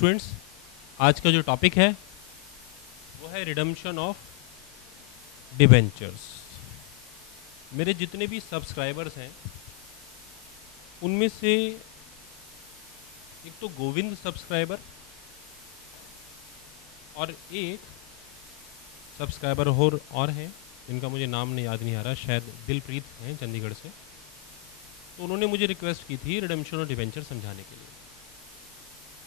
Students, आज का जो टॉपिक है वो है रिडम्पशन ऑफ डिबेंचर्स। मेरे जितने भी सब्सक्राइबर्स हैं उनमें से एक तो गोविंद सब्सक्राइबर और एक सब्सक्राइबर और हैं जिनका मुझे नाम नहीं याद नहीं आ रहा, शायद दिलप्रीत हैं चंडीगढ़ से। तो उन्होंने मुझे रिक्वेस्ट की थी रिडम्पशन ऑफ डिबेंचर समझाने के लिए।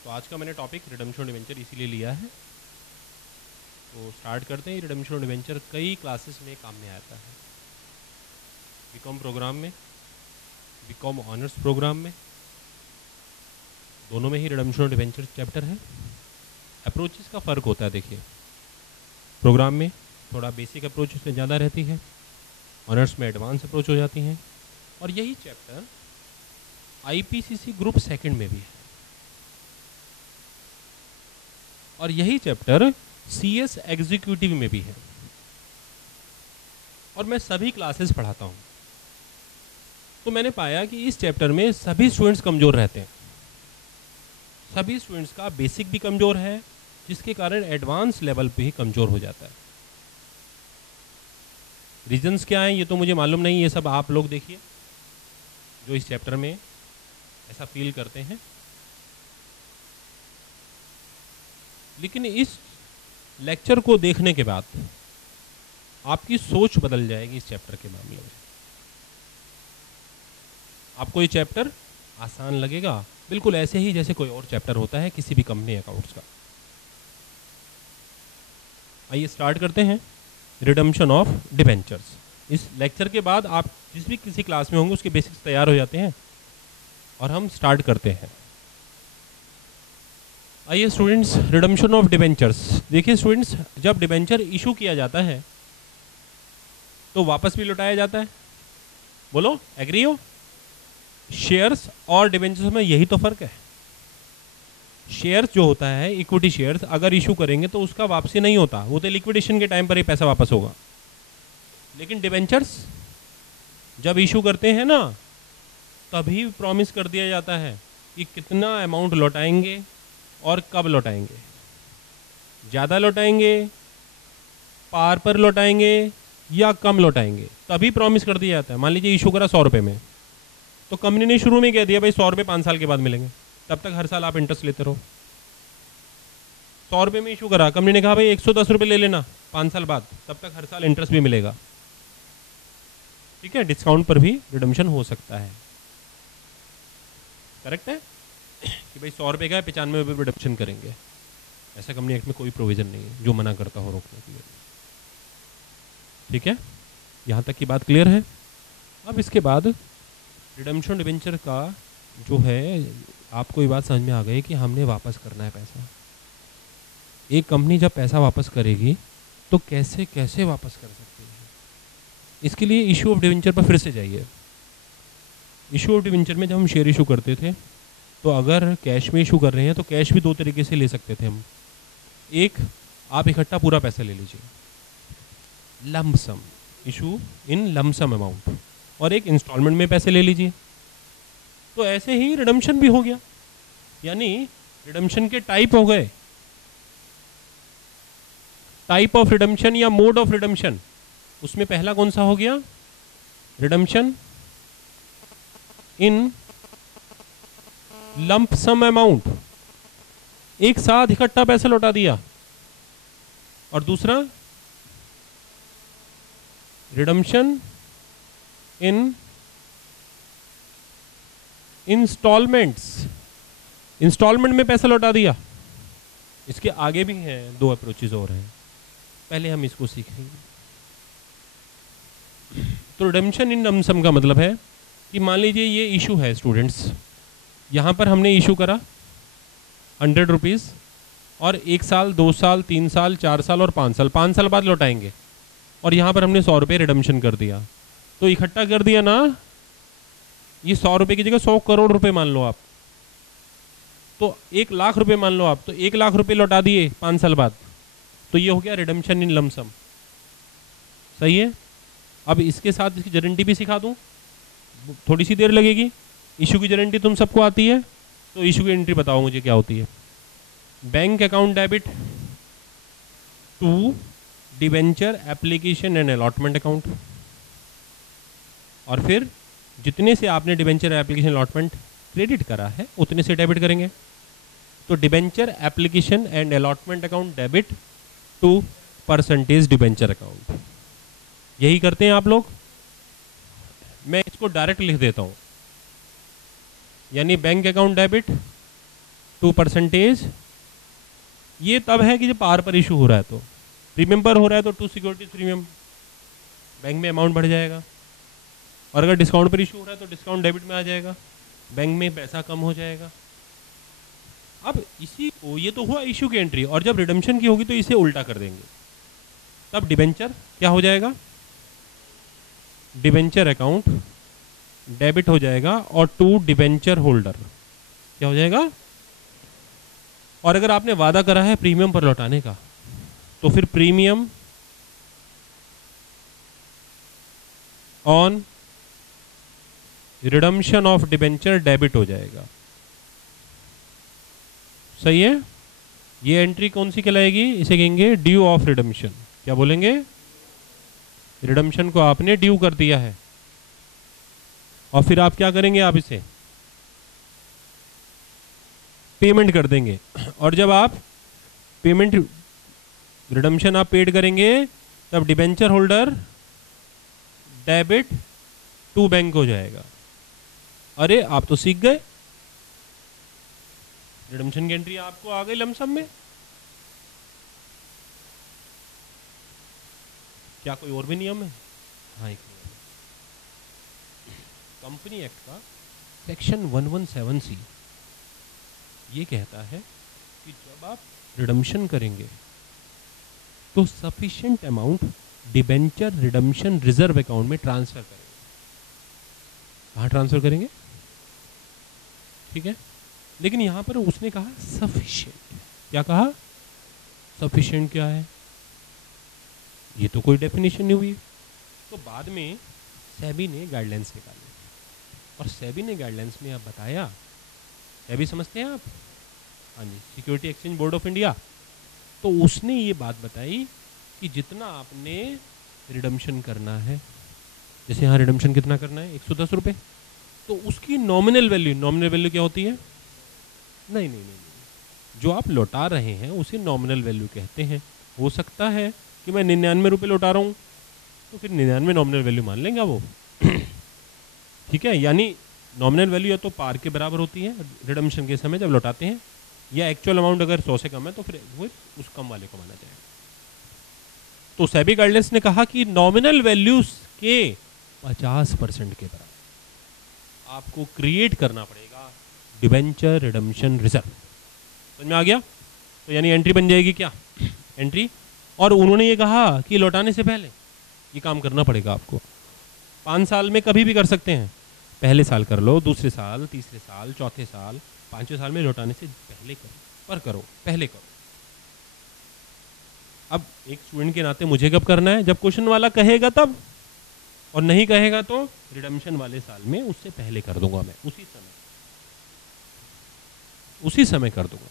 तो आज का मैंने टॉपिक रिडम्पशन ऑफ डिबेंचर इसीलिए लिया है। तो स्टार्ट करते हैं। रिडम्पशन ऑफ डिबेंचर कई क्लासेस में काम में आता है, बीकॉम प्रोग्राम में, बीकॉम ऑनर्स प्रोग्राम में, दोनों में ही रिडम्पशन ऑफ डिबेंचर चैप्टर है। अप्रोचेस का फ़र्क होता है। देखिए, प्रोग्राम में थोड़ा बेसिक अप्रोच से ज़्यादा रहती है, ऑनर्स में एडवांस अप्रोच हो जाती हैं। और यही चैप्टर आईपीसीसी ग्रुप सेकंड में भी है, और यही चैप्टर सीएस एग्जीक्यूटिव में भी है। और मैं सभी क्लासेस पढ़ाता हूँ। तो मैंने पाया कि इस चैप्टर में सभी स्टूडेंट्स कमज़ोर रहते हैं। सभी स्टूडेंट्स का बेसिक भी कमज़ोर है, जिसके कारण एडवांस लेवल पे ही कमज़ोर हो जाता है। रीजंस क्या हैं ये तो मुझे मालूम नहीं, ये सब आप लोग देखिए जो इस चैप्टर में ऐसा फील करते हैं। लेकिन इस लेक्चर को देखने के बाद आपकी सोच बदल जाएगी इस चैप्टर के मामले में। आपको ये चैप्टर आसान लगेगा, बिल्कुल ऐसे ही जैसे कोई और चैप्टर होता है किसी भी कंपनी अकाउंट्स का। आइए स्टार्ट करते हैं रिडम्पशन ऑफ डिबेंचर्स। इस लेक्चर के बाद आप जिस भी किसी क्लास में होंगे उसके बेसिक्स तैयार हो जाते हैं और हम स्टार्ट करते हैं। आइए स्टूडेंट्स, रिडम्पशन ऑफ डिबेंचर्स। देखिए स्टूडेंट्स, जब डिबेंचर इशू किया जाता है तो वापस भी लौटाया जाता है। बोलो, एग्री हो? शेयर्स और डिबेंचर्स में यही तो फर्क है। शेयर्स जो होता है, इक्विटी शेयर्स, अगर इशू करेंगे तो उसका वापसी नहीं होता, वो तो लिक्विडेशन के टाइम पर ही पैसा वापस होगा। लेकिन डिबेंचर्स जब इशू करते हैं ना, तभी प्रॉमिस कर दिया जाता है कि कितना अमाउंट लौटाएंगे और कब लौटाएंगे। ज़्यादा लौटाएंगे, पार पर लौटाएंगे या कम लौटाएंगे, तभी प्रॉमिस कर दिया जाता है। मान लीजिए इशू करा 100 रुपये में, तो कंपनी ने शुरू में कह दिया भाई 100 रुपये 5 साल के बाद मिलेंगे, तब तक हर साल आप इंटरेस्ट लेते रहो। 100 रुपये में इशू करा, कंपनी ने कहा भाई 110 रुपये ले लेना 5 साल बाद, तब तक हर साल इंटरेस्ट भी मिलेगा। ठीक है, डिस्काउंट पर भी रिडम्पशन हो सकता है। करेक्ट है कि भाई 100 रुपये का है, 95 रुपये रिडम्पशन करेंगे। ऐसा कंपनी एक्ट में कोई प्रोविजन नहीं है जो मना करता हो रोकने के लिए। ठीक है, यहाँ तक की बात क्लियर है। अब इसके बाद रिडम्पशन डिबेंचर का जो है, आपको ये बात समझ में आ गई कि हमने वापस करना है पैसा। एक कंपनी जब पैसा वापस करेगी तो कैसे कैसे वापस कर सकती है, इसके लिए इशू ऑफ डिबेंचर पर फिर से जाइए। इशू ऑफ डिबेंचर में जब हम शेयर इशू करते थे, तो अगर कैश में इशू कर रहे हैं तो कैश भी दो तरीके से ले सकते थे हम। एक, आप इकट्ठा पूरा पैसा ले लीजिए, lump sum, issue in lump sum amount, और एक इंस्टॉलमेंट में पैसे ले लीजिए। तो ऐसे ही रिडम्पशन भी हो गया, यानी रिडम्पशन के टाइप हो गए। टाइप ऑफ रिडम्पशन या मोड ऑफ रिडम्पशन, उसमें पहला कौन सा हो गया? रिडम्पशन इन लंप सम अमाउंट, एक साथ इकट्ठा पैसा लौटा दिया। और दूसरा रिडम्पशन इन इंस्टॉलमेंट्स, इंस्टॉलमेंट में पैसा लौटा दिया। इसके आगे भी हैं, 2 अप्रोचेज और हैं, पहले हम इसको सीखेंगे। तो रिडम्पशन इन लमसम का मतलब है कि मान लीजिए ये इशू है स्टूडेंट्स, यहाँ पर हमने इशू करा 100 रुपीज़, और 1 साल, 2 साल, 3 साल, 4 साल और 5 साल, 5 साल बाद लौटाएंगे। और यहाँ पर हमने 100 रुपये रिडम्पशन कर दिया, तो इकट्ठा कर दिया ना, ये 100 रुपये की जगह 100 करोड़ रुपए मान लो आप, तो 1 लाख रुपए मान लो आप, तो 1 लाख रुपए लौटा दिए 5 साल बाद, तो ये हो गया रिडम्पशन इन लमसम। सही है। अब इसके साथ इसकी गारंटी भी सिखा दूँ, थोड़ी सी देर लगेगी। इशू की गारंटी तुम सबको आती है, तो इशू की एंट्री बताओ मुझे क्या होती है। Bank account debit to debenture application and allotment account, और फिर जितने से आपने डिवेंचर एप्लीकेशन अलॉटमेंट क्रेडिट करा है उतने से डेबिट करेंगे। तो debenture application and allotment account debit to percentage debenture account, यही करते हैं आप लोग। मैं इसको डायरेक्ट लिख देता हूं, यानी bank account debit to percentage, ये तब है कि जब पार पर इशू हो रहा है, तो प्रीमियम पर हो रहा है तो टू सिक्योरिटीज प्रीमियम, बैंक में अमाउंट बढ़ जाएगा, और अगर डिस्काउंट पर इशू हो रहा है तो डिस्काउंट डेबिट में आ जाएगा, बैंक में पैसा कम हो जाएगा। अब इसी को, ये तो हुआ इशू की एंट्री, और जब रिडम्पशन की होगी तो इसे उल्टा कर देंगे, तब डिवेंचर क्या हो जाएगा, डिवेंचर अकाउंट डेबिट हो जाएगा और टू डिवेंचर होल्डर क्या हो जाएगा। और अगर आपने वादा करा है प्रीमियम पर लौटाने का तो फिर premium on redemption of debenture debit हो जाएगा। सही है। ये एंट्री कौन सी कहलाएगी, इसे कहेंगे ड्यू ऑफ रिडम्पशन। क्या बोलेंगे, रिडम्पशन को आपने ड्यू कर दिया है, और फिर आप क्या करेंगे, आप इसे पेमेंट कर देंगे, और जब आप पेमेंट रिडम्पशन आप पेड करेंगे तब debenture holder debit to bank हो जाएगा। अरे आप तो सीख गए, रिडम्पशन की एंट्री आपको आ गई लमसम में। क्या कोई और भी नियम है? हाँ, एक नियम है कंपनी एक्ट का, सेक्शन 117C, ये कहता है कि जब आप रिडम्पशन करेंगे तो sufficient amount debenture redemption reserve account में ट्रांसफर करेंगे। कहाँ ट्रांसफर करेंगे, ठीक है। लेकिन यहां पर उसने कहा सफिशिएंट। क्या कहा, सफिशिएंट क्या है, ये तो कोई डेफिनेशन नहीं हुई। तो बाद में सेबी ने गाइडलाइंस निकाली, और सेबी ने गाइडलाइंस में अब बताया, सेबी समझते हैं आप, हाँ जी, security exchange board of India. तो उसने ये बात बताई कि जितना आपने रिडम्पशन करना है, जैसे यहाँ रिडम्पशन कितना करना है 110 रुपये, तो उसकी नॉमिनल वैल्यू, नॉमिनल वैल्यू क्या होती है, नहीं, जो आप लौटा रहे हैं उसे नॉमिनल वैल्यू कहते हैं। हो सकता है कि मैं 99 रुपये लौटा रहा हूँ तो फिर 99 नॉमिनल वैल्यू मान लेंगे वो ठीक है। यानी नॉमिनल वैल्यू या तो पार के बराबर होती है रिडम्पशन के समय जब लौटाते हैं, या एक्चुअल अमाउंट अगर 100 से कम है तो फिर वो उस कम वाले को माना जाएगा। तो सेबी गाइडलाइंस ने कहा कि नॉमिनल वैल्यूज के 50% के बराबर आपको क्रिएट करना पड़ेगा डिबेंचर रिडम्पशन रिजर्व। समझ में आ गया? तो यानी एंट्री बन जाएगी क्या, एंट्री। और उन्होंने ये कहा कि लौटाने से पहले ये काम करना पड़ेगा आपको। 5 साल में कभी भी कर सकते हैं, पहले साल कर लो, दूसरे साल, तीसरे साल, चौथे साल, 5वें साल में लौटाने से पहले करो, पर करो, पहले करो। अब एक स्टूडेंट के नाते मुझे कब करना है, जब क्वेश्चन वाला कहेगा तब, और नहीं कहेगा तो रिडम्पशन वाले साल में उससे पहले कर दूंगा मैं, उसी समय कर दूंगा।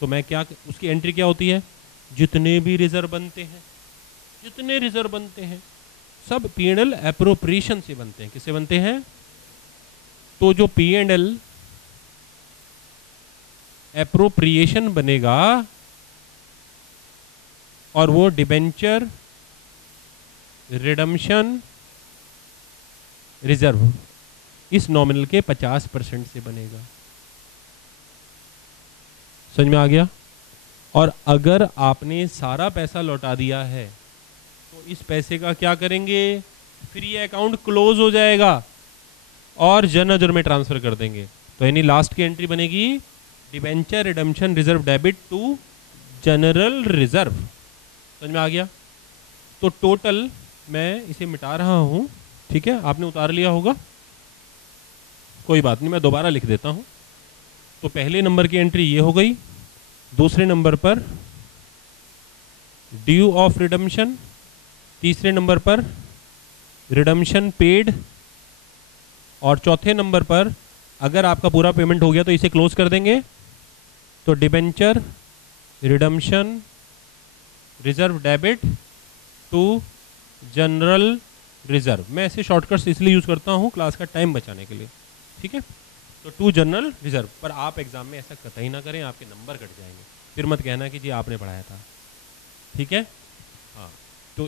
तो मैं क्या, उसकी एंट्री क्या होती है, जितने भी रिजर्व बनते हैं, जितने रिजर्व बनते हैं सब P&L एप्रोप्रिएशन से बनते हैं। किससे बनते हैं? तो जो P&L एप्रोप्रिएशन बनेगा और वो डिबेंचर रिडम्पशन रिजर्व इस नॉमिनल के 50% से बनेगा। समझ में आ गया? और अगर आपने सारा पैसा लौटा दिया है तो इस पैसे का क्या करेंगे, फिर ये अकाउंट क्लोज हो जाएगा और जनरल में ट्रांसफर कर देंगे। तो यानी लास्ट की एंट्री बनेगी debenture redemption reserve debit to general reserve. समझ में आ गया? तो टोटल मैं इसे मिटा रहा हूं, ठीक है, आपने उतार लिया होगा, कोई बात नहीं, मैं दोबारा लिख देता हूं। तो पहले नंबर की एंट्री ये हो गई, दूसरे नंबर पर ड्यू ऑफ रिडम्पशन, तीसरे नंबर पर रिडम्पशन पेड, और चौथे नंबर पर अगर आपका पूरा पेमेंट हो गया तो इसे क्लोज कर देंगे, तो debenture redemption reserve debit to general reserve, मैं ऐसे शॉर्टकट्स इसलिए यूज़ करता हूँ क्लास का टाइम बचाने के लिए, ठीक है। तो टू जनरल रिजर्व, पर आप एग्जाम में ऐसा कतई ना करें, आपके नंबर कट जाएंगे, फिर मत कहना कि जी आपने पढ़ाया था, ठीक है। हाँ, तो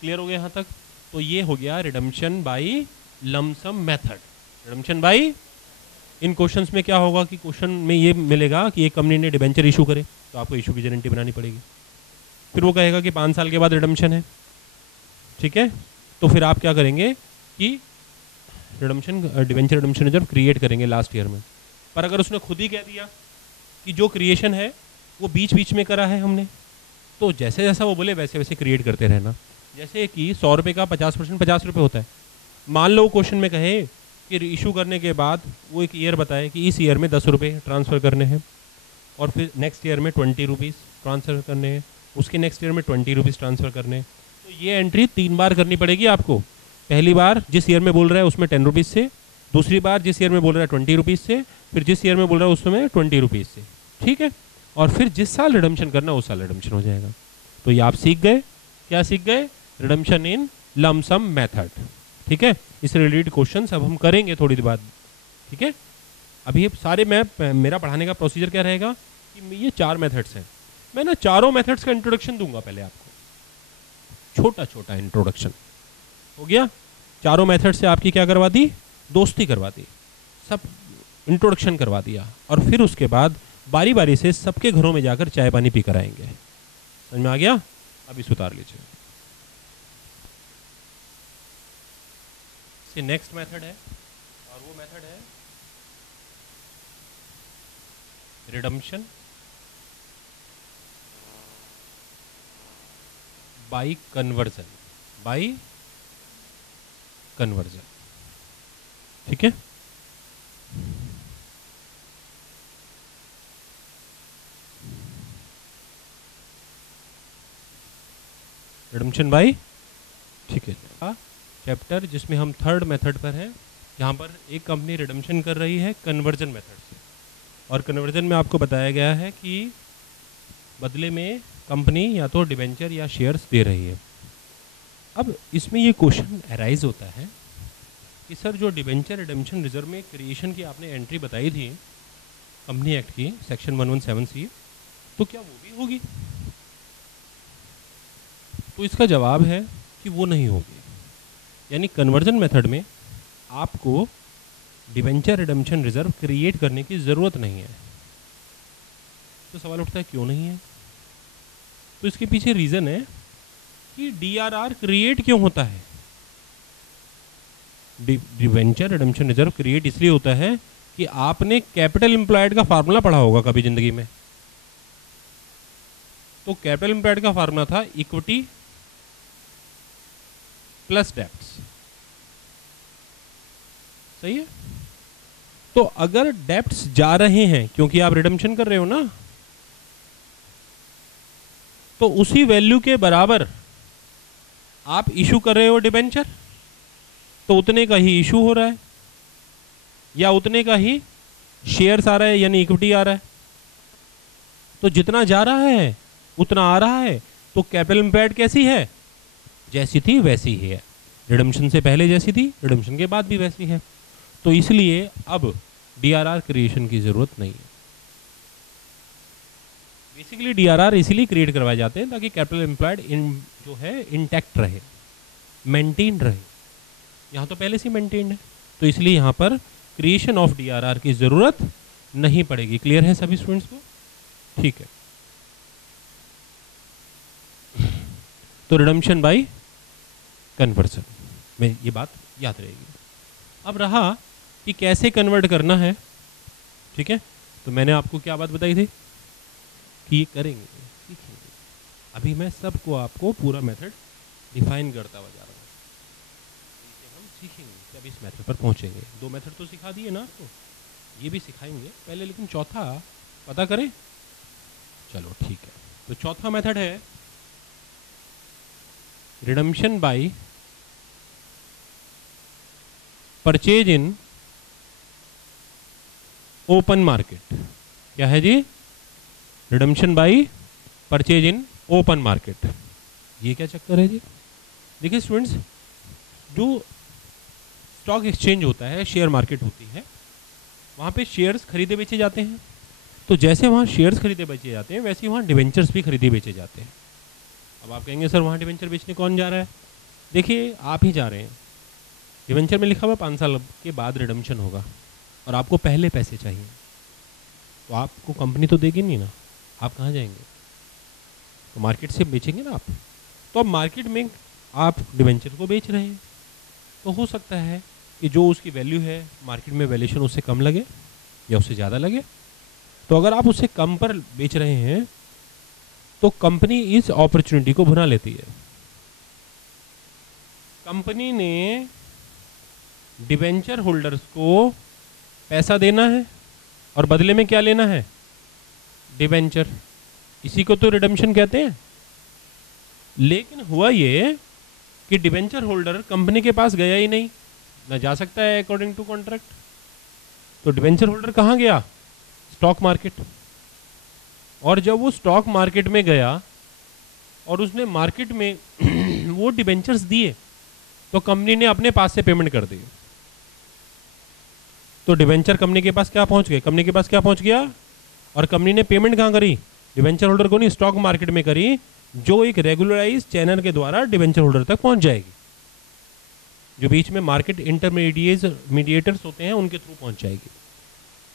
क्लियर हो गया यहाँ तक। तो ये हो गया redemption by lump sum method. Redemption by, in questions में क्या होगा कि क्वेश्चन में ये मिलेगा कि एक कंपनी ने डिबेंचर इशू करे तो आपको इशू की गारंटी बनानी पड़ेगी, फिर वो कहेगा कि 5 साल के बाद रिडम्पशन है, ठीक है। तो फिर आप क्या करेंगे कि redemption debenture redemption reserve create करेंगे लास्ट ईयर में। पर अगर उसने खुद ही कह दिया कि जो क्रिएशन है वो बीच बीच में करा है हमने, तो जैसे जैसा वो बोले वैसे वैसे क्रिएट करते रहना। जैसे कि 100 रुपये का 50% 50 रुपये होता है। मान लो क्वेश्चन में कहे कि इशू करने के बाद वो एक ईयर बताए कि इस ईयर में 10 रुपये ट्रांसफ़र करने हैं, और फिर नेक्स्ट ईयर में 20 रुपीज़ ट्रांसफ़र करने हैं, उसके नेक्स्ट ईयर में 20 रुपीज़ ट्रांसफ़र करने हैं। तो ये एंट्री 3 बार करनी पड़ेगी आपको। पहली बार जिस ईयर में बोल रहा है उसमें 10 रुपीज़ से, दूसरी बार जिस ईयर में बोल रहा है 20 रुपीज़ से, फिर जिस ईयर में बोल रहा है उसमें 20 रुपीज़ से, ठीक है। और फिर जिस साल रिडम्पशन करना उस साल रिडम्पशन हो जाएगा। तो ये आप सीख गए, क्या सीख गए? रिडम्पशन इन लमसम मेथड, ठीक है। इससे रिलेटेड क्वेश्चन अब हम करेंगे थोड़ी देर बाद, ठीक है। अभी सारे मेरा पढ़ाने का प्रोसीजर क्या रहेगा कि ये 4 मेथड्स हैं, मैं ना चारों मेथड्स का इंट्रोडक्शन दूंगा पहले आपको, छोटा छोटा इंट्रोडक्शन हो गया। चारों मेथड से आपकी क्या करवा दी? दोस्ती करवा दी, सब इंट्रोडक्शन करवा दिया, और फिर उसके बाद बारी बारी से सबके घरों में जाकर चाय पानी पी कर आएंगे। समझ में आ गया? अभी सुधार लीजिए। से नेक्स्ट मेथड है, और वो मेथड है redemption by conversion, by conversion, ठीक है। रिडम्पशन बाई, ठीक है, चैप्टर जिसमें हम 3rd मेथड पर हैं, जहाँ पर एक कंपनी रिडम्पशन कर रही है कन्वर्जन मेथड से, और कन्वर्जन में आपको बताया गया है कि बदले में कंपनी या तो डिबेंचर या शेयर्स दे रही है। अब इसमें ये क्वेश्चन अराइज होता है कि सर जो डिबेंचर रिडम्पशन रिजर्व में क्रिएशन की आपने एंट्री बताई थी कंपनी एक्ट की सेक्शन 117C, तो क्या वो भी होगी? तो इसका जवाब है कि वो नहीं होगी। यानी कन्वर्जन मेथड में आपको डिबेंचर रिडम्पशन रिजर्व क्रिएट करने की ज़रूरत नहीं है। तो सवाल उठता है क्यों नहीं है? तो इसके पीछे रीज़न है कि डीआरआर क्रिएट क्यों होता है। डिबेंचर रिडम्पशन रिजर्व क्रिएट इसलिए होता है कि आपने कैपिटल एम्प्लॉयड का फार्मूला पढ़ा होगा कभी ज़िंदगी में। तो कैपिटल एम्प्लॉयड का फार्मूला था इक्विटी प्लस डेब्ट्स, सही है। तो अगर डेब्ट्स जा रहे हैं क्योंकि आप रिडम्पशन कर रहे हो ना, तो उसी वैल्यू के बराबर आप इशू कर रहे हो डिबेंचर, तो उतने का ही इशू हो रहा है या उतने का ही शेयर्स आ रहा है, यानी इक्विटी आ रहा है। तो जितना जा रहा है उतना आ रहा है। तो कैपिटल एम्प्लॉयड कैसी है? जैसी थी वैसी ही है। रिडम्पशन से पहले जैसी थी, रिडम्पशन के बाद भी वैसी है। तो इसलिए अब डीआरआर क्रिएशन की जरूरत नहीं है। बेसिकली डीआरआर इसीलिए क्रिएट करवाए जाते हैं ताकि कैपिटल एम्प्लॉयड जो है इंटैक्ट रहे, मेंटेन रहे। यहाँ तो पहले से मेंटेन्ड है, तो इसलिए यहाँ पर क्रिएशन ऑफ डीआरआर की जरूरत नहीं पड़ेगी। क्लियर है सभी स्टूडेंट्स को? ठीक है। तो रिडम्पशन बाय कन्वर्जन में ये बात याद रहेगी। अब रहा कि कैसे कन्वर्ट करना है, ठीक है। तो मैंने आपको क्या बात बताई थी कि ये करेंगे, सीखेंगे। अभी मैं सबको आपको पूरा मेथड डिफाइन करता हुआ जा रहा हूँ। इसे हम सीखेंगे जब इस मेथड पर पहुँचेंगे। 2 मेथड तो सिखा दिए ना आपको, ये भी सिखाएंगे पहले, लेकिन चौथा पता करें। चलो ठीक है। तो चौथा मेथड है redemption by purchase in open market. क्या है जी? Redemption by purchase in open market. ये क्या चक्कर है जी? देखिए स्टूडेंट्स, जो स्टॉक एक्सचेंज होता है, शेयर मार्केट होती है, वहाँ पे शेयर्स खरीदे बेचे जाते हैं। तो जैसे वहाँ शेयर्स खरीदे बेचे जाते हैं, वैसे ही वहाँ डिवेंचर्स भी खरीदे बेचे जाते हैं। अब आप कहेंगे सर वहाँ डिवेंचर बेचने कौन जा रहा है? देखिए आप ही जा रहे हैं। डिवेंचर में लिखा हुआ 5 साल के बाद रिडम्पशन होगा और आपको पहले पैसे चाहिए, तो आपको कंपनी तो देगी नहीं ना, आप कहाँ जाएंगे? तो मार्केट से बेचेंगे ना आप। तो अब मार्केट में आप डिवेंचर को बेच रहे हैं, तो हो सकता है कि जो उसकी वैल्यू है मार्केट में वैल्यूएशन उससे कम लगे या उससे ज़्यादा लगे। तो अगर आप उससे कम पर बेच रहे हैं तो कंपनी इस अपॉर्चुनिटी को भुना लेती है। कंपनी ने डिवेंचर होल्डर्स को पैसा देना है और बदले में क्या लेना है? डिवेंचर। इसी को तो रिडम्पशन कहते हैं। लेकिन हुआ ये कि डिवेंचर होल्डर कंपनी के पास गया ही नहीं, ना जा सकता है अकॉर्डिंग टू कॉन्ट्रैक्ट। तो डिवेंचर होल्डर कहाँ गया? Stock market. और जब वो स्टॉक मार्केट में गया और उसने मार्केट में वो डिवेंचर्स दिए, तो कंपनी ने अपने पास से पेमेंट कर दी। तो डिवेंचर कंपनी के पास क्या पहुंच गए? कंपनी के पास क्या पहुंच गया? और कंपनी ने पेमेंट कहाँ करी? डिवेंचर होल्डर को नहीं, स्टॉक मार्केट में करी, जो एक रेगुलराइज चैनल के द्वारा डिवेंचर होल्डर तक पहुंच जाएगी। जो बीच में मार्केट मीडिएटर्स होते हैं उनके थ्रू पहुंच जाएगी।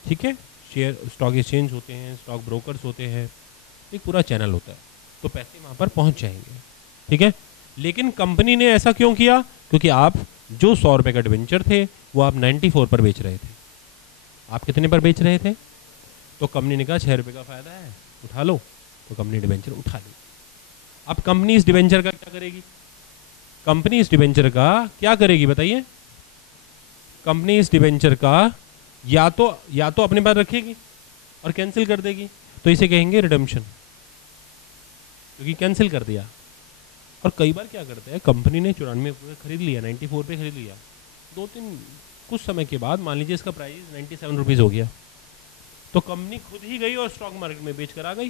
ठीक है, शेयर स्टॉक एक्सचेंज होते हैं, स्टॉक ब्रोकर्स होते हैं, एक पूरा चैनल होता है, तो पैसे वहाँ पर पहुँच जाएंगे। ठीक है, लेकिन कंपनी ने ऐसा क्यों किया? क्योंकि आप जो 100 रुपये का डिवेंचर थे वो आप 94 पर बेच रहे थे। आप कितने पर बेच रहे थे? तो कंपनी ने कहा 6 रुपये का फ़ायदा है, उठा लो। तो कंपनी डिवेंचर उठा ली। अब कंपनी इस डिवेंचर का क्या करेगी? कंपनी इस डिवेंचर का क्या करेगी बताइए? कंपनी इस डिवेंचर का या तो अपने पास रखेगी और कैंसिल कर देगी, तो इसे कहेंगे रिडम्पशन, क्योंकि कैंसिल कर दिया। और कई बार क्या करते हैं, कंपनी ने 94 पे खरीद लिया, 94 पे खरीद लिया, 2-3 कुछ समय के बाद मान लीजिए इसका प्राइस 97 रुपीज़ हो गया, तो कंपनी खुद ही गई और स्टॉक मार्केट में बेच कर आ गई।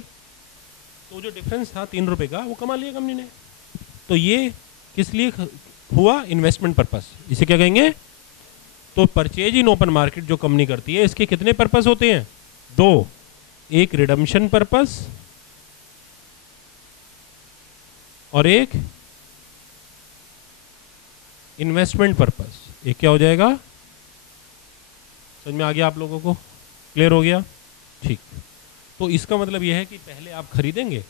तो जो डिफरेंस था 3 रुपये का, वो कमा लिया कंपनी ने। तो ये किस लिए हुआ? Investment purpose. इसे क्या कहेंगे? तो परचेज इन ओपन मार्केट जो कंपनी करती है, इसके कितने पर्पस होते हैं? 2। एक रिडम्पशन पर्पस और एक इन्वेस्टमेंट पर्पस। एक क्या हो जाएगा? समझ में आ गया आप लोगों को? क्लियर हो गया? ठीक। तो इसका मतलब यह है कि पहले आप खरीदेंगे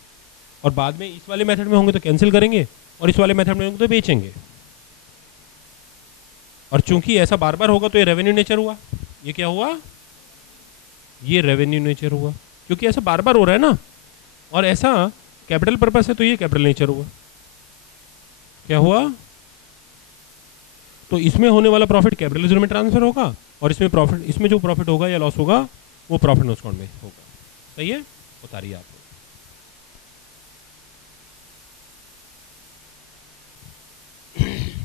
और बाद में इस वाले मेथड में होंगे तो कैंसिल करेंगे और इस वाले मेथड में होंगे तो बेचेंगे। और चूंकि ऐसा बार बार होगा तो ये रेवेन्यू नेचर हुआ। ये क्या हुआ? ये रेवेन्यू नेचर हुआ, क्योंकि ऐसा बार बार हो रहा है ना। और ऐसा कैपिटल पर्पस है तो ये कैपिटल नेचर हुआ। क्या हुआ? तो इसमें होने वाला प्रॉफिट कैपिटल रिजर्व में ट्रांसफर होगा और इसमें जो प्रॉफिट होगा या लॉस होगा वो प्रॉफिट एंड लॉस अकाउंट में होगा। सही है? उतारिए आप।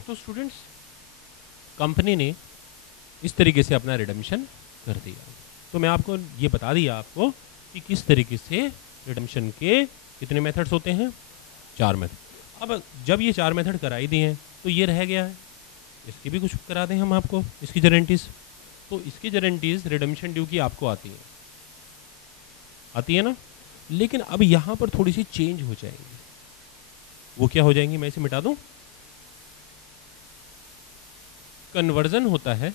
तो स्टूडेंट्स, कंपनी ने इस तरीके से अपना रिडम्पशन कर दिया। तो मैं आपको ये बता दिया आपको कि किस तरीके से रिडम्पशन के कितने मेथड्स होते हैं? 4 मेथड। अब जब ये 4 मेथड कराई दिए हैं तो ये रह गया है, इसकी भी कुछ करा दें हम आपको, इसकी गारंटीज। तो इसकी गारंटीज रिडम्पशन ड्यू की आपको आती है ना। लेकिन अब यहाँ पर थोड़ी सी चेंज हो जाएगी। वो क्या हो जाएंगी? मैं इसे मिटा दूं। कन्वर्जन होता है,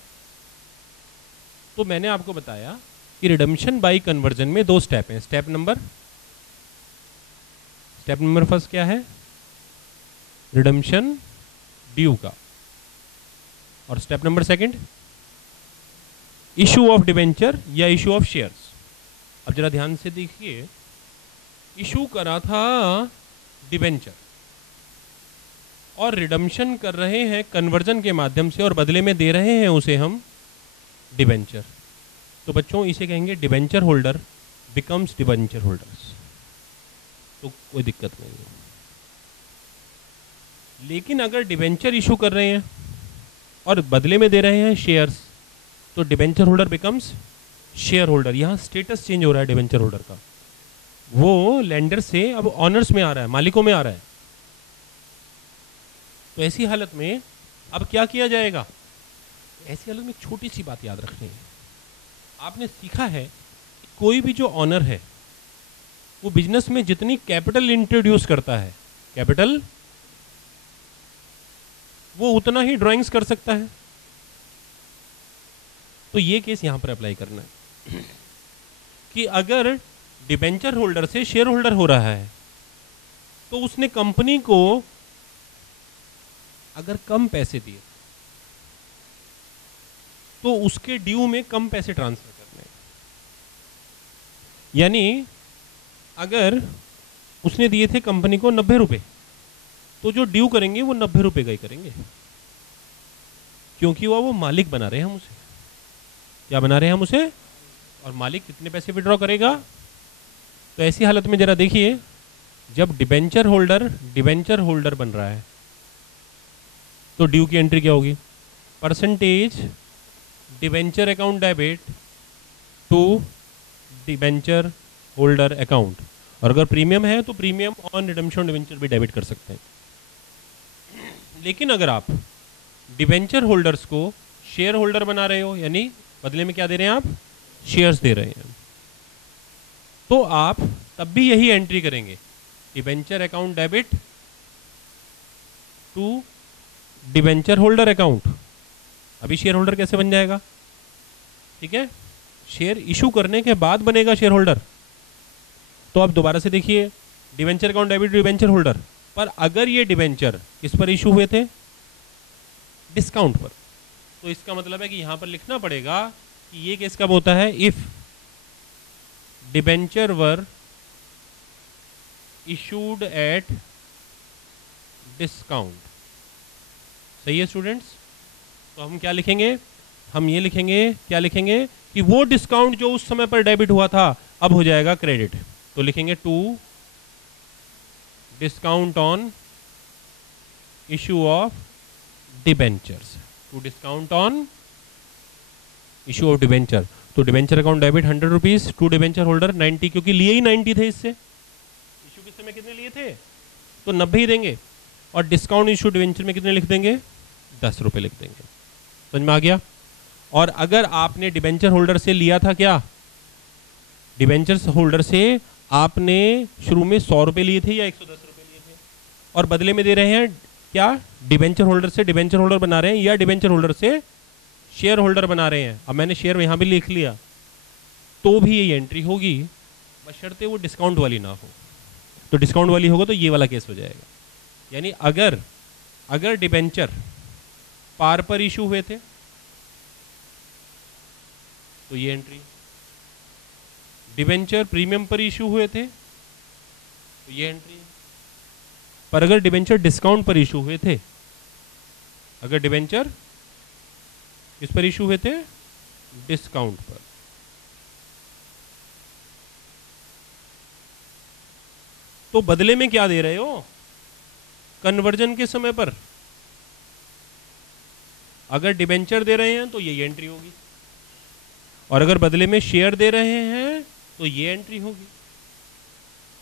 तो मैंने आपको बताया कि रिडम्पशन बाय कन्वर्जन में 2 स्टेप हैं। स्टेप नंबर फर्स्ट क्या है? रिडम्पशन ड्यू का। और step number second, issue of debenture या इशू ऑफ शेयर्स। अब जरा ध्यान से देखिए, इशू करा था डिवेंचर और रिडम्पशन कर रहे हैं कन्वर्जन के माध्यम से और बदले में दे रहे हैं उसे हम डिवेंचर। तो बच्चों इसे कहेंगे debenture holder becomes debenture holders. तो कोई दिक्कत नहीं है। लेकिन अगर डिवेंचर इशू कर रहे हैं और बदले में दे रहे हैं शेयर्स, तो debenture holder becomes share holder. यहाँ स्टेटस चेंज हो रहा है डिवेंचर होल्डर का। वो लेंडर से अब ऑनर्स में आ रहा है, मालिकों में आ रहा है। तो ऐसी हालत में अब क्या किया जाएगा? ऐसी हालत में एक छोटी सी बात याद रखनी है। आपने सीखा है कि कोई भी जो ऑनर है वो बिजनेस में जितनी कैपिटल इंट्रोड्यूस करता है, कैपिटल, वो उतना ही ड्राइंग्स कर सकता है। तो ये केस यहां पर अप्लाई करना है कि अगर डिबेंचर होल्डर से शेयर होल्डर हो रहा है तो उसने कंपनी को अगर कम पैसे दिए तो उसके ड्यू में कम पैसे ट्रांसफर करने हैं। यानी अगर उसने दिए थे कंपनी को 90 रुपए, तो जो ड्यू करेंगे वो 90 रुपए का ही करेंगे, क्योंकि वो मालिक बना रहे हैं हम उसे। क्या बना रहे हैं हम उसे? और मालिक कितने पैसे विड्रॉ करेगा? तो ऐसी हालत में जरा देखिए, जब डिबेंचर होल्डर बन रहा है तो ड्यू की एंट्री क्या होगी? Percentage debenture account debit to debenture holder account, और अगर प्रीमियम है तो प्रीमियम ऑन रिडेम्पशन डिबेंचर भी डेबिट कर सकते हैं। लेकिन अगर आप डिबेंचर होल्डर्स को शेयर होल्डर बना रहे हो, यानी बदले में क्या दे रहे हैं आप? शेयर्स दे रहे हैं, तो आप तब भी यही एंट्री करेंगे, debenture account debit to debenture holder account. अभी शेयर होल्डर कैसे बन जाएगा? ठीक है, शेयर इशू करने के बाद बनेगा शेयर होल्डर। तो आप दोबारा से देखिए, debenture account debit debenture holder, पर अगर ये डिबेंचर किस पर इशू हुए थे? डिस्काउंट पर। तो इसका मतलब है कि यहां पर लिखना पड़ेगा कि ये केस कब होता है? If debenture were issued at discount. सही है स्टूडेंट्स? तो हम क्या लिखेंगे? हम ये लिखेंगे, क्या लिखेंगे कि वो डिस्काउंट जो उस समय पर डेबिट हुआ था अब हो जाएगा क्रेडिट। तो लिखेंगे to discount on issue of debentures, to discount on issue of debenture. तो debenture account debit 100 rupees to debenture holder 90, क्योंकि लिए ही 90 थे इससे। इशू के समय कितने लिए थे? तो 90 ही देंगे, और डिस्काउंट इशू डिबेंचर में कितने लिख देंगे? 10 रुपए लिख देंगे। समझ में आ गया? और अगर आपने डिबेंचर होल्डर से लिया था, क्या डिबेंचर होल्डर से आपने शुरू में 100 रुपए लिए थे या 110 रुपए लिए थे, और बदले में दे रहे हैं क्या? डिबेंचर होल्डर से डिबेंचर होल्डर बना रहे हैं या डिबेंचर होल्डर से शेयर होल्डर बना रहे हैं। अब मैंने शेयर यहां भी लिख लिया, तो भी ये एंट्री होगी, बशर्ते वो डिस्काउंट वाली ना हो। तो डिस्काउंट वाली होगा तो ये वाला केस हो जाएगा। यानी अगर डिबेंचर पार पर इशू हुए थे तो ये एंट्री, डिबेंचर प्रीमियम पर इशू हुए थे तो ये एंट्री, पर अगर डिबेंचर डिस्काउंट पर इशू हुए थे, अगर डिबेंचर किस पर इशू हुए थे? डिस्काउंट पर, तो बदले में क्या दे रहे हो? कन्वर्जन के समय पर अगर डिबेंचर दे रहे हैं तो ये एंट्री होगी, और अगर बदले में शेयर दे रहे हैं तो ये एंट्री होगी।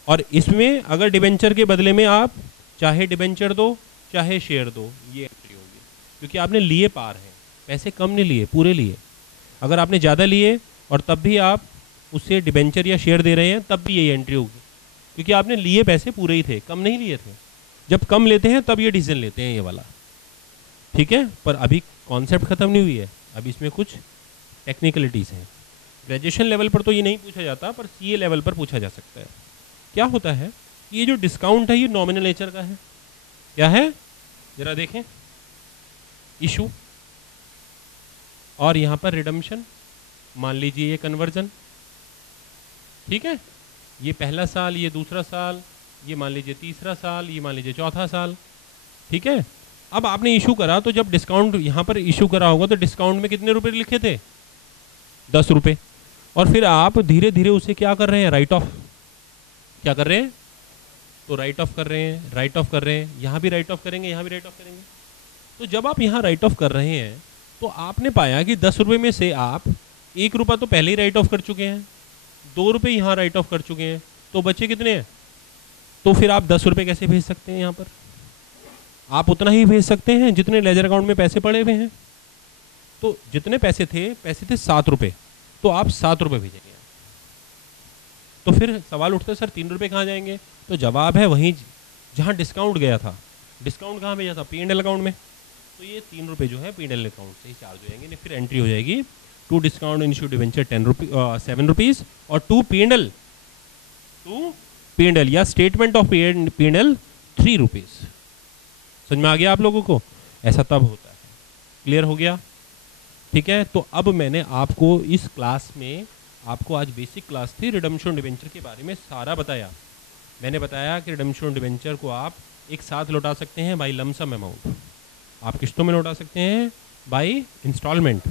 और इसमें अगर डिबेंचर के बदले में आप चाहे डिबेंचर दो चाहे शेयर दो, ये एंट्री होगी, क्योंकि आपने लिए पार हैं, पैसे कम नहीं लिए, पूरे लिए। अगर आपने ज़्यादा लिए और तब भी आप उससे डिबेंचर या शेयर दे रहे हैं, तब भी ये एंट्री होगी, क्योंकि आपने लिए पैसे पूरे ही थे, कम नहीं लिए थे। जब कम लेते हैं तब ये डिसीजन लेते हैं, ये वाला। ठीक है, पर अभी कॉन्सेप्ट खत्म नहीं हुई है, अभी इसमें कुछ टेक्निकलिटीज़ हैं। ग्रेजुएशन लेवल पर तो ये नहीं पूछा जाता, पर सीए लेवल पर पूछा जा सकता है। क्या होता है, ये जो डिस्काउंट है ये नॉमिनल नेचर का है। क्या है? जरा देखें, इशू, और यहाँ पर रिडम्पशन, मान लीजिए ये कन्वर्जन। ठीक है, ये पहला साल, ये दूसरा साल, ये मान लीजिए तीसरा साल, ये मान लीजिए चौथा साल। ठीक है, अब आपने इशू करा, तो जब डिस्काउंट यहाँ पर इशू करा होगा तो डिस्काउंट में कितने रुपए लिखे थे? 10 रुपए। और फिर आप धीरे धीरे उसे क्या कर रहे हैं? Right of. क्या कर रहे हैं? तो राइट ऑफ कर रहे हैं, राइट ऑफ कर रहे हैं, यहाँ भी राइट ऑफ करेंगे, यहाँ भी राइट ऑफ करेंगे। तो जब आप यहाँ राइट ऑफ कर रहे हैं तो आपने पाया कि 10 रुपये में से आप 1 रुपया तो पहले ही राइट ऑफ कर चुके हैं, 2 रुपये यहाँ राइट ऑफ कर चुके हैं, तो बचे कितने हैं? तो फिर आप 10 रुपये कैसे भेज सकते हैं यहाँ पर? आप उतना ही भेज सकते हैं जितने लेजर अकाउंट में पैसे पड़े हुए हैं। तो जितने पैसे थे 7 रुपये, तो आप 7 रुपये भेजेंगे। तो फिर सवाल उठता है सर 3 रुपये कहाँ जाएंगे? तो जवाब है वहीं जहाँ डिस्काउंट गया था। डिस्काउंट कहाँ भेजा था? P&L अकाउंट में। तो ये 3 रुपये जो है P&L अकाउंट से ही चार्ज हो जाएंगे। फिर एंट्री हो जाएगी to discount issue debenture 7 rupees और टू P&L या स्टेटमेंट ऑफ P&L 3 रुपीज़। समझ में आ गया आप लोगों को? ऐसा तब होता है। क्लियर हो गया? ठीक है। तो अब मैंने आपको इस क्लास में, आपको आज बेसिक क्लास थी, रिडम्पशन डिवेंचर के बारे में सारा बताया। मैंने बताया कि रिडम्पशन डिवेंचर को आप एक साथ लौटा सकते हैं बाई लमसम अमाउंट, आप किस्तों में लौटा सकते हैं बाई इंस्टॉलमेंट,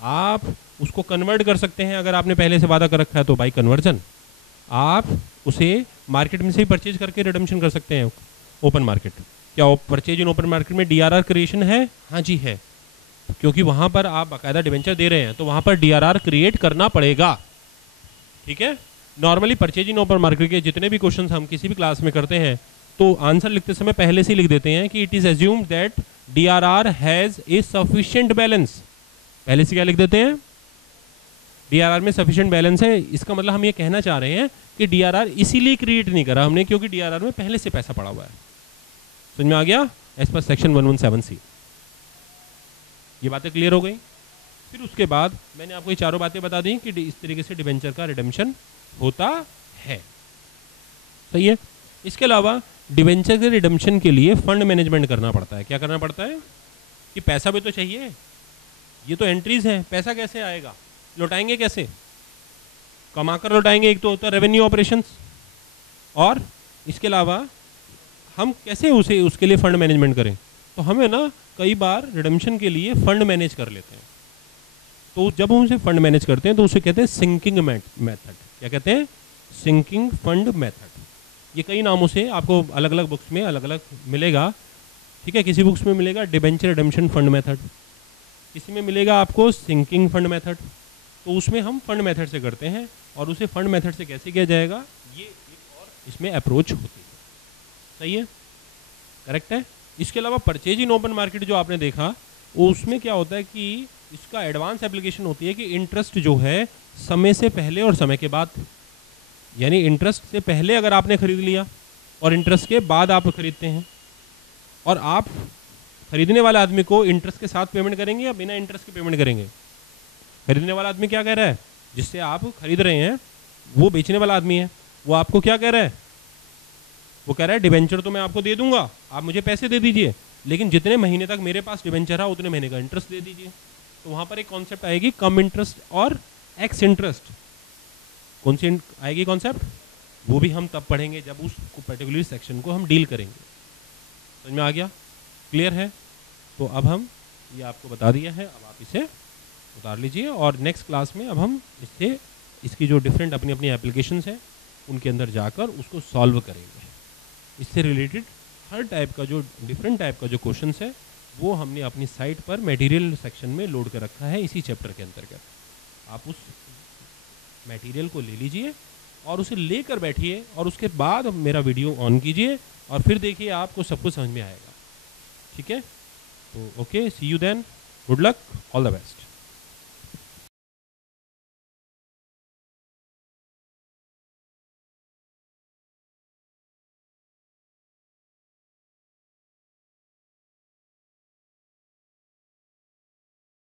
आप उसको कन्वर्ट कर सकते हैं अगर आपने पहले से वादा कर रखा है तो बाई कन्वर्जन, आप उसे मार्केट में से ही परचेज करके रिडम्पशन कर सकते हैं ओपन मार्केट। क्या परचेज इन ओपन मार्केट में DRR क्रिएशन है? हाँ जी है, क्योंकि वहाँ पर आप बाकायदा डिवेंचर दे रहे हैं तो वहाँ पर DRR क्रिएट करना पड़ेगा। ठीक है। Normally purchase in open market के जितने भी क्वेश्चंस हम किसी भी क्लास में करते हैं तो आंसर लिखते समय पहले से ही लिख देते हैं कि it is assumed that DRR has a sufficient balance. पहले से क्या लिख देते हैं? DRR में सफिशिएंट बैलेंस है। इसका मतलब हम ये कहना चाह रहे हैं कि DRR इसीलिए क्रिएट नहीं करा हमने क्योंकि DRR में पहले से पैसा पड़ा हुआ है। समझ में आ गया? As per section 117C। ये बातें क्लियर हो गई। फिर उसके बाद मैंने आपको ये चारों बातें बता दी कि इस तरीके से डिवेंचर का रिडेम्पशन होता है। सही है। इसके अलावा डिवेंचर के रिडेम्पशन के लिए फंड मैनेजमेंट करना पड़ता है। क्या करना पड़ता है? कि पैसा भी तो चाहिए, ये तो एंट्रीज हैं, पैसा कैसे आएगा? लौटाएंगे कैसे? कमाकर लौटाएंगे। एक तो होता है रेवेन्यू ऑपरेशंस, और इसके अलावा हम कैसे उसके लिए फंड मैनेजमेंट करें? तो हमें ना कई बार रिडेम्पशन के लिए फंड मैनेज कर लेते हैं। तो जब हम उसे फंड मैनेज करते हैं तो उसे कहते हैं सिंकिंग मेथड। क्या कहते हैं? Sinking fund method. ये कई नामों से आपको अलग अलग बुक्स में अलग अलग मिलेगा। ठीक है। किसी बुक्स में मिलेगा डिबेंचर रिडेम्पशन फंड मेथड, किसी में मिलेगा आपको सिंकिंग फंड मेथड। तो उसमें हम फंड मेथड से करते हैं, और उसे फंड मेथड से कैसे किया जाएगा ये एक और इसमें अप्रोच होती है। सही है, करेक्ट है। इसके अलावा परचेज इन ओपन मार्केट जो आपने देखा, उसमें क्या होता है कि इसका एडवांस एप्लीकेशन होती है कि इंटरेस्ट जो है समय से पहले और समय के बाद, यानी इंटरेस्ट से पहले अगर आपने खरीद लिया और इंटरेस्ट के बाद आप खरीदते हैं, और आप खरीदने वाले आदमी को इंटरेस्ट के साथ पेमेंट करेंगे या बिना इंटरेस्ट के पेमेंट करेंगे? खरीदने वाला आदमी क्या कह रहा है? जिससे आप खरीद रहे हैं वो बेचने वाला आदमी है, वो आपको क्या कह रहा है? वो कह रहा है डिबेंचर तो मैं आपको दे दूंगा, आप मुझे पैसे दे दीजिए, लेकिन जितने महीने तक मेरे पास डिबेंचर है उतने महीने का इंटरेस्ट दे दीजिए। तो वहाँ पर एक कॉन्सेप्ट आएगी कम इंटरेस्ट और एक्स इंटरेस्ट। कौन सी आएगी कॉन्सेप्ट? वो भी हम तब पढ़ेंगे जब उस पर्टिकुलर सेक्शन को हम डील करेंगे। समझ में आ गया? क्लियर है? तो अब हम ये आपको बता दिया है, अब आप इसे उतार लीजिए, और नेक्स्ट क्लास में अब हम इसकी जो डिफरेंट अपनी अपनी एप्लीकेशंस हैं उनके अंदर जाकर उसको सॉल्व करेंगे। इससे रिलेटेड हर टाइप का जो डिफरेंट टाइप का जो क्वेश्चंस है वो हमने अपनी साइट पर मटेरियल सेक्शन में लोड कर रखा है इसी चैप्टर के अंतर्गत। आप उस मटेरियल को ले लीजिए और उसे लेकर बैठिए, और उसके बाद मेरा वीडियो ऑन कीजिए और फिर देखिए आपको सब कुछ समझ में आएगा। ठीक है? तो okay, see you then, good luck, all the best.